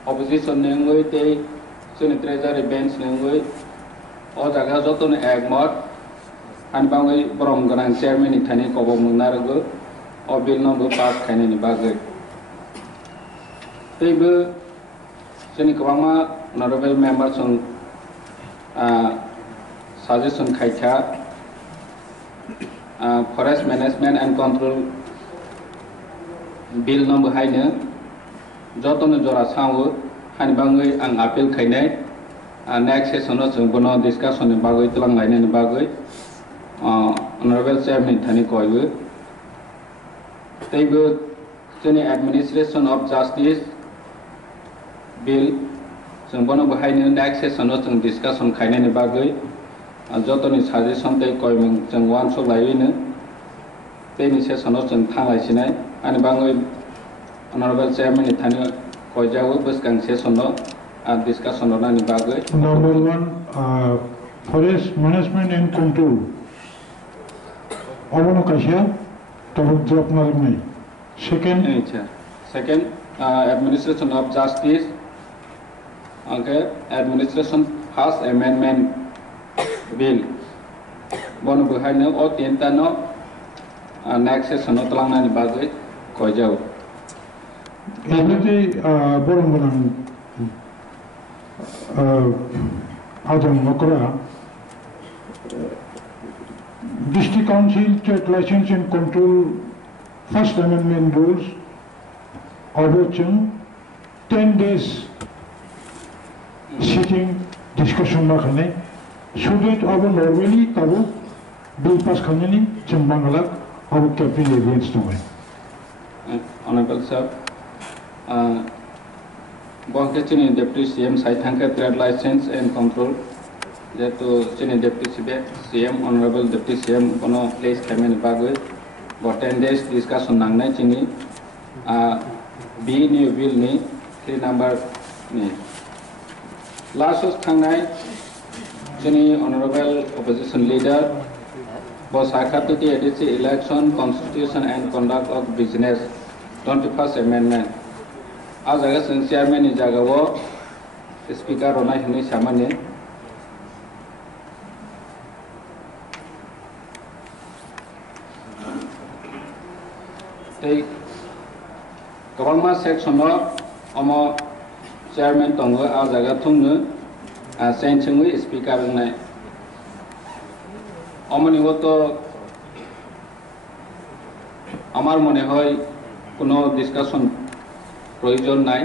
opposition nengoi tei chini treasury bench nengoi o jaga joton ekmot anbangai borom ganang chairman ni thani kobong munargo o bill no pass khaina ni bagai teibu chini kwama honorable members on suggestion khaikha forest management and control bill number haine jotono jora sawo hani bangai ang appeal khainai next session jong bono discussion ni bagai tulang lainai ni bagai honorable chairman thani koibu teibu chini administration of justice bill jong bono bahaine next session jong discussion khainai ni bagai jotoni suggestion tei koimung jong wan so laine tei ni session jong thanglai sinai ani bangai honorable chairman ni thani koijago buskang session no discussion na ni bagai number 1 forest management and control abono kasia tabuk drop na nai second administration of justice okay administration first amendment bill bono behaine o tienta no next session no tlang na ni bagai koijao everyday borom ganang adon mokra district council trade license and control first amendment rules overturn 10 days sitting discussion na khane student abo normally tabo bill pass khane chambangala abo capital against to honorable sir bonke chini deputy CM sai thangka trade license and control jeto chini deputy CM honorable deputy CM kono place khamen bagoi for 10 days discussion nangnai chini B ni bill ni 3 number ni last thangnai chini honorable opposition leader bosaka to the ADC election constitution and conduct of business 21st amendment ajaga sing chairman ni jaga wo speaker rona hini samane tei kabangma section no omo chairman tongo ajaga thungnu senchungui speaker nai omoni goto আমার মনে হয় কোনো discussion প্রয়োজন নাই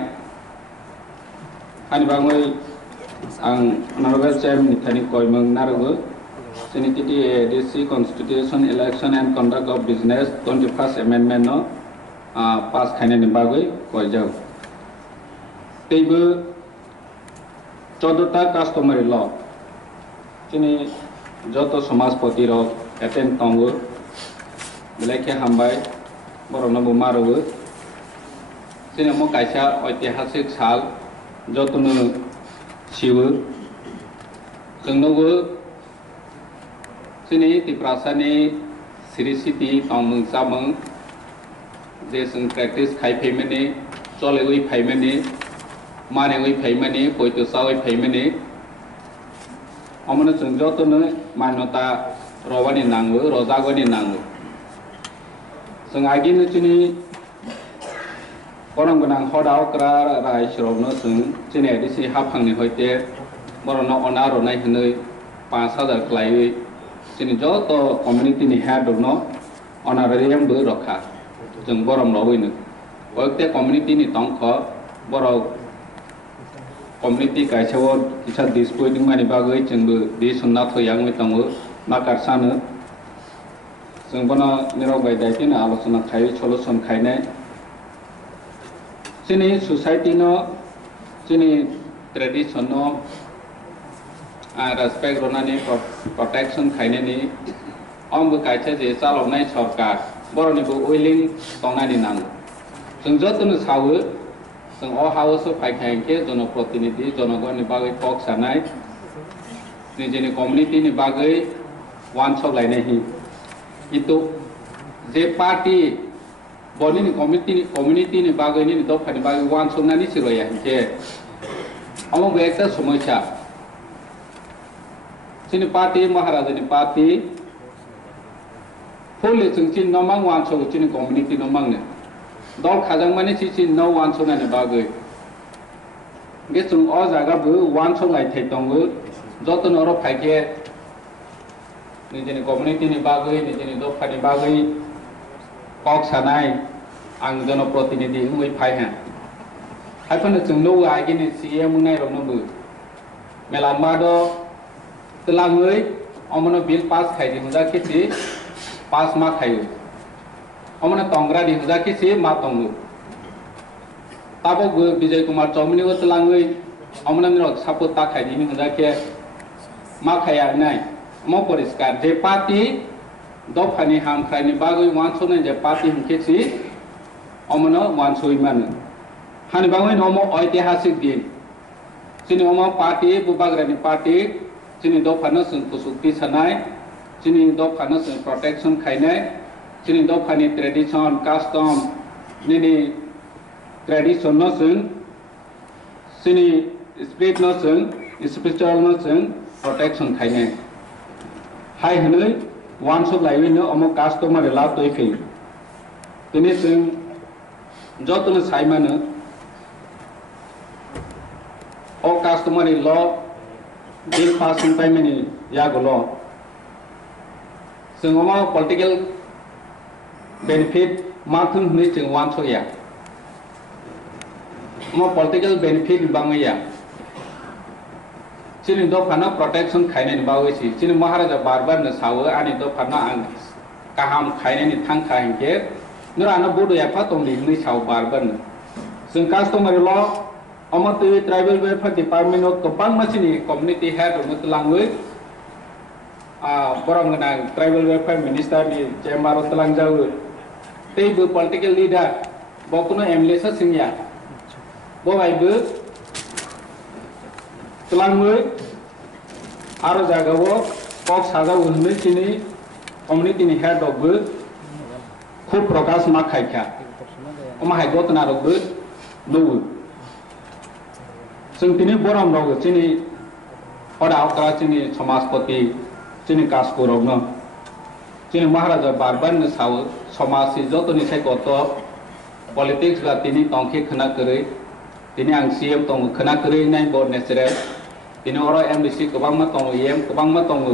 খানি বাংলাই আং honourable chairman খানি কয়মং নারগো সিনিটিটি ADC constitution election and conduct of business 21st amendment no pass খাইনানি বাগৈ কয়জাও তেইবো 14টা কাস্টমারি ল তিনি যত সমাজপতি রক এটেন্ড তঙ্গো বেলাইকে হামবাই বরনবো মারবো সিনেমো কাইসা ঐতিহাসিক সাল যতনো সিবো जोंनोबो सिनि तिप्रासानि सिरिसिति तंमों जामों जे जों प्रेक्टिस खाइफैमोनि चलेवै फाइमोनि मानेवै फाइमोनि पयतोसावै फाइमोनि अमनो जों जतनो मान्यता रवानि नांगो रजागनि नांगो जों आगिनो चिनि गरम गोनां हदाव क्रा रायसरनो जों चिनि एडिसि हाफांनि हयते बरनो अनारनाय हनै 5000 क्लायै चिनि जत कम्युनिटि नि हेड दनो अनारेरियम बो रखा जों बरम रवैनो ओयते कम्युनिटि नि तंख बर कम्युनिटि काइसाव किसा दिसपोइदिं मानि बागै जोंबो बे सुनना थयां मितंगो नाकारसानो जों बना निरावबाय दायथिना आलोचना खायो सलुशन खायनाय जोंनि सोसाइटि न जोंनि ट्रेडिशन न रेसपेक्ट रोनानि प्रोटेक्शन खायनायनि आंबो कायसे जे चालावनाय सरकार बर'निबो उइलिं तंनानि नांगौ जों जतनो सावो जों अ हाउस फायखायके जनप्रतिनिधि जनगणनि बागै टक सानाय निजेनि कम्युनिटिनि बागै वान्स लायनाय किन्तु जे पार्टी बनिनि कम्युनिटिनि बागै नि दफानि बागै वान्स नानि सिरया के अमो एकटा समस्या जोंनि पार्टी महाराजानि पार्टी फुलि जों चिन नमां वान्स जोंनि कम्युनिटि नमांनो दल खाजां माने चिन न वान्स नानि बागै गे जों अ जागाबो वान्स लायथाय दंबो जतन अर फायके निजेनि कम्युनिटिनि बागै निजेनि दफानि बागै कक सानाय आं जनप्रतिनिधि हुई फायहा हायफानो जों नो आगिनि सीएम नाय रनबो मेलानमादो तलाङै अमनो बिल पास खायदि हुजा केसि पास मा खायो अमनो तंग्रा दि हुजा केसि मा तंगो ताबो विजय कुमार चौमिनि वो तलाङै अमनो निरो सापोर्ट ता खायदि नि हुजा के मा खाया नाय म परिष्कार जे पार्टी दफानि हामख्रायनि बागै वानसोनाय जे पार्टी हुकेसि अमनो वानसोय मानो हानि बागै नमो ऐतिहासिक दिन जोंनि अमा पार्टी बुबाग्रानि पार्टी जोंनि दफानो जों फुसुक्ति सानाय जोंनि दफानो जों प्रोटेक्शन खायनाय जोंनि दफानि ट्रेडिशन कास्टम निनि ट्रेडिशन न जों जोंनि स्पिरिट न जों स्पिरिचुअल न जों प्रोटेक्शन खायनाय हाय हनै वान्स लायनो अमो कास्टमार ला तोय फै दिनै जों जतनो सायमानो अ कास्टमार ल बिल पास टाइमनि यागल जों अमा पॉलिटिकल बेनिफिट माथुन हनै जों वान्स या अमा पॉलिटिकल बेनिफिट बाङैया जोंनि दफाना प्रोटेक्शन खायनायनि बावैसि जोंनि महाराजा बारबारनो सावो आंनि दफाना आं गाहाम खायनायनि थांखा हेंके नोरानो बड' एफा दंनि हनै साव बारबारनो जों कास्टमार ल अमत ट्राइबल वेलफेयर डिपार्टमेंट ऑफ गोबां मानसिनि कम्युनिटी हेड तलाङै बरंगना ट्राइबल वेलफेयर मिनिस्टारनि चेम्बार तलांजावो तेबो पॉलिटिकल लीडर बकुनो एमएलए सिंया बहायबो तलाङै आरो जागाव कक साजाव होननै सिनि कम्युनिटीनि हेड ऑफबो खूब प्रकाश मा खायखा अमाहाय गतनारबो नोवो जों दिनै बरम राव जोंनि हरावका जोंनि समाजपति जोंनि कासपुरावनो जोंनि महाराजा बारबारनो सावो समाजनि जतनि सायख'थ पलिटिक्स बा दिनै तंखे खोना करै दिनै आं सीएम दङ खोना करै नाय बर नेचुरेल दिनै अर एमडीसी गोबां मा दङ एम गोबां मा दङ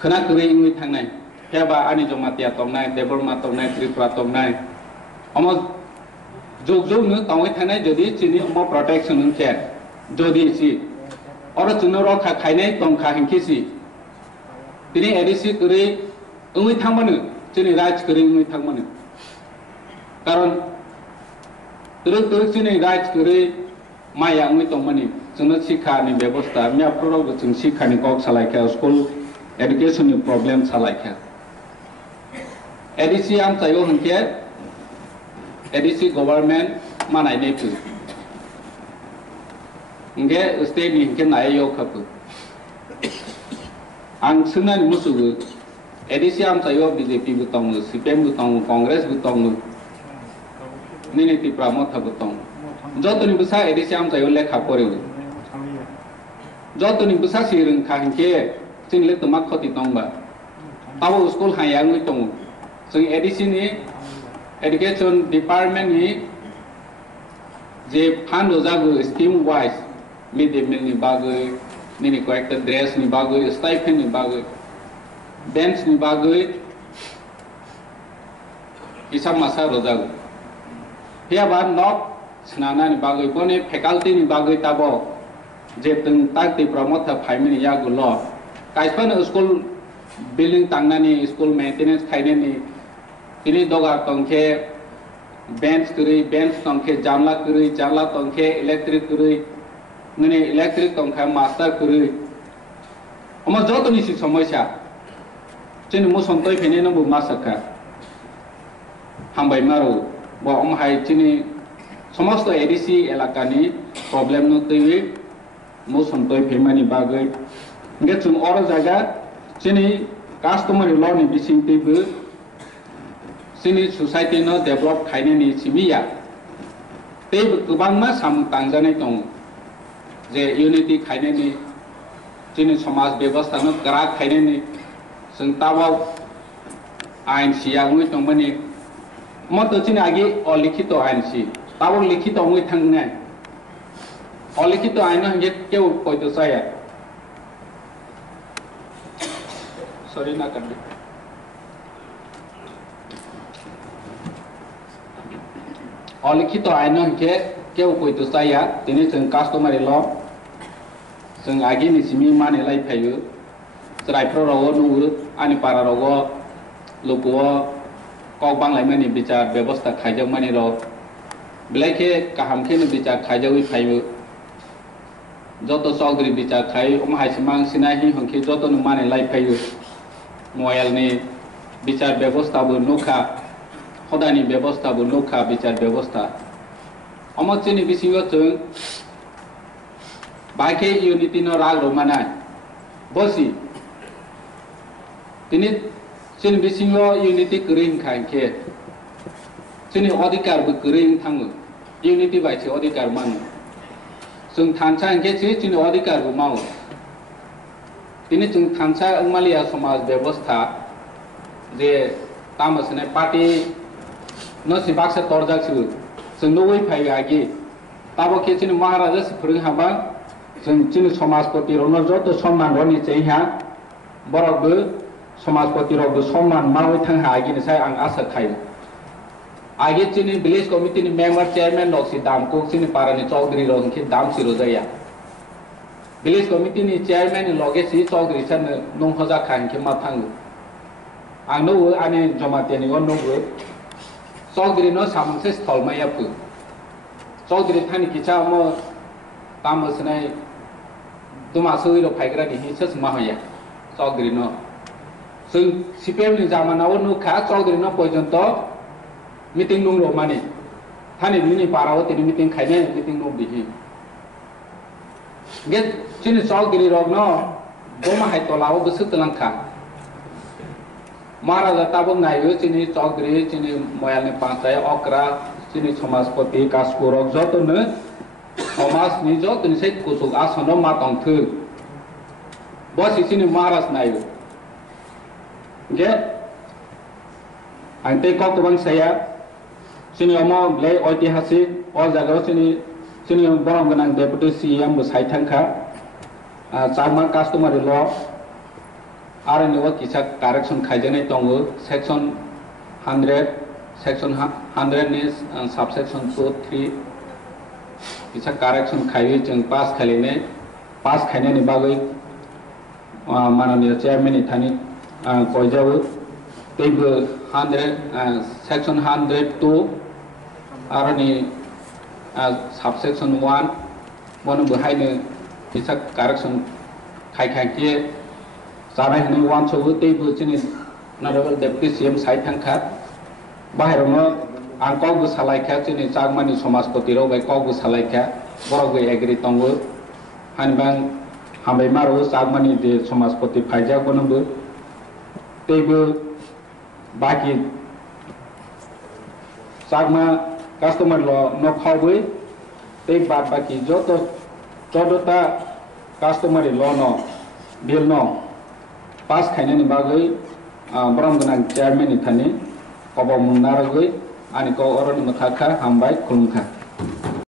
खोना करै इंनि थांनाय हेबा आनि जमातिया तंनाय देबरमा तंनाय त्रिपुरा तंनाय अम जुग जुगनो तंगे थानाय जदि चिनि अम प्रोटेक्शन होनके जदि सि और जोंनो रखा खायनाय तंखा हेंकेसि दिनै एडीसी करै इंनि थांमानो जोंनि राइट्स करै इंनि थांमानो कारण जोंनि राइट्स करै माया इंनि तंमानि जोंनो शिक्षानि व्यवस्था मियाफ्राव जों शिक्षानि कक सालायखा स्कुल एडुकेशननि प्रब्लेम सालायखा एडीसी आम चायो होनके ADC government manai ne tu nge state ni ke nai yo khapu ang suna ni musu ADC am sayo BJP bu tong CPM bu tong Congress bu tong ni ti pramo tha bu tong jotoni busa ADC am sayo lekha pore jotoni busa sirung kha ke sing le tumak khoti tong ba awo school hayang ni tong sing ADC ni education department नि जे fund जागो scheme wise mid day meal नि बागै निनि कयेक्टा dress नि बागै stipend नि बागै bench नि बागै हिसाब मासा रोजागो हेबा नक स्नाना नि बागै बने फैकल्टी नि बागै ताबो जे तंग ताकति प्रमोट फाइमिनि यागो ल काइसपान school building tangnani school maintenance khainani tini doga tongke bench tongke janla tongke electric kuri ngani electric tongkha master kuri ama joto ni si samosa chini mo sontoi phene no bu masaka hambai maru bo hai chini সমস্ত ADC এলাকানি problem no তৈরি মো সন্তই ফেমানি বাগৈ গে চুন or জায়গা চিনি customary ল नि बिसिं तैबो चिनि society no develop खायनानि Sibia तैबो गोबांमा साम तांजानाय दं जे unity खायनानि चिनि समाज व्यवस्था नो करा खायनानि जों ताबाव आइन सियागै दंमानि मत चिनि आगे अलिखित आइन सि ताबो लिखित अंगै थांनाय अलिखित आइन हंगे केउ कोइतो साया सॉरी ना कर दे अलिखित आइन हंगे केउ कोइतो साया दिनै जों कास्टमारि ल जों आगे निसिमि माने लाइ फायो रायफ्रो राव नुगु आनि पारा राव लोगो कक बांलाय माने बिचार व्यवस्था खायजों माने र बेलायखे काहामखे न बिचार खायजावै फायो जत चौधरी बिचार खाय अमहायसिमां सिनाहि हंखे जत न माने लाइ फायो मोबाइल नि बिचार व्यवस्था बो नोखा खदानि व्यवस्था बो नोखा बिचार व्यवस्था अमचिनि बिसिङो जों बाइखे यूनिटी न राग रमानाय बसि तिनि चिन बिसिङो यूनिटी करिं खांखे चिनि अधिकार बो करिं थाङो यूनिटी बाइसे अधिकार मानो जों थानसा हंखे चिनि अधिकार बो मावो तिनि जों थानसा अंमालिया समाज व्यवस्था जे तामसने पार्टी न सिबाक्से तोरजाक्सु जों नोवै फाय आगे ताबो के चिनि महाराजा सिफुरिं हाबा जों चिनि समाजपति रनो जत सम्मान रनि चैहा बरबो समाजपति रबो सम्मान मावै थांहा आगे साय आं आसा खायो आगे चिनि विलेज कमिटी नि मेंबर चेयरमैन लक्सी दाम को चिनि पारानि चौधरी रन के दाम सिरो जाया विलेज कमिटी नि चेयरमैन लगे सि चौधरी सन नं हजा खान के माथांग आंनो आने जमातेनि नो चौधरी न सामंसे स्थल मायाफु चौधरी थानि किचा म तामसने दुमासोइ र फाइग्रा दिहि सस माहया चौधरी न जों सीपीएम नि जामानाव नुखा चौधरी न पर्यन्त मीटिंग नं रो माने थानि बिनि पाराव तिनि मीटिंग खायने मीटिंग नं बिहि गे चिनि चौधरी रग न दोमा हाय तलाव गोसो तलांखा महाराजा ताबो नायो चिनि चौधरी चिनि मोयालनि पांचाय अकरा चिनि समाजपति कासपुरक जतनो समाज नि जतनो से कुसुक आसन मातंथु बस चिनि महाराज नायो गे आंते ककबां साया चिनि अम ले ऐतिहासिक अ जागाव चिनि बरम गोनां डेपुटी सीएम बो साइथांखा चारमा कास्टमारि ल आरो नोवा किसा कारेक्शन खायजनाय दङ सेक्शन 100 सेक्शन 100 नि सबसेक्शन 2 3 किसा कारेक्शन खायो जों पास खालिने पास खायनायनि बागै माननीय चेयरमैन थानि कयजाबो तेबो 100 सेक्शन 102 आरो नि सबसेक्शन 1 बनो बहायनो किसा कारेक्शन खायखांके जानाय हनै वान सो तेबो चिनि नारेबल डेपुटी सीएम साइड थांखा बाहेरावनो आं कगबो सालायखा चिनि चागमानि समाजपति राव बाय कगबो सालायखा बरगै एग्री दंबो हानबां हामबाय मारो चागमानि दे समाजपति फायजा गनबो तेबो बाकी चागमा कास्टमार ल न खावबै ते बाद बाकी जत चौदहटा कास्टमारि ल न बिल न पास खायनायनि बागै बरम गोनां चेयरमैन थानि कबा मुनारगै आनि को अरनि मथाखा हामबाय खुलुमखा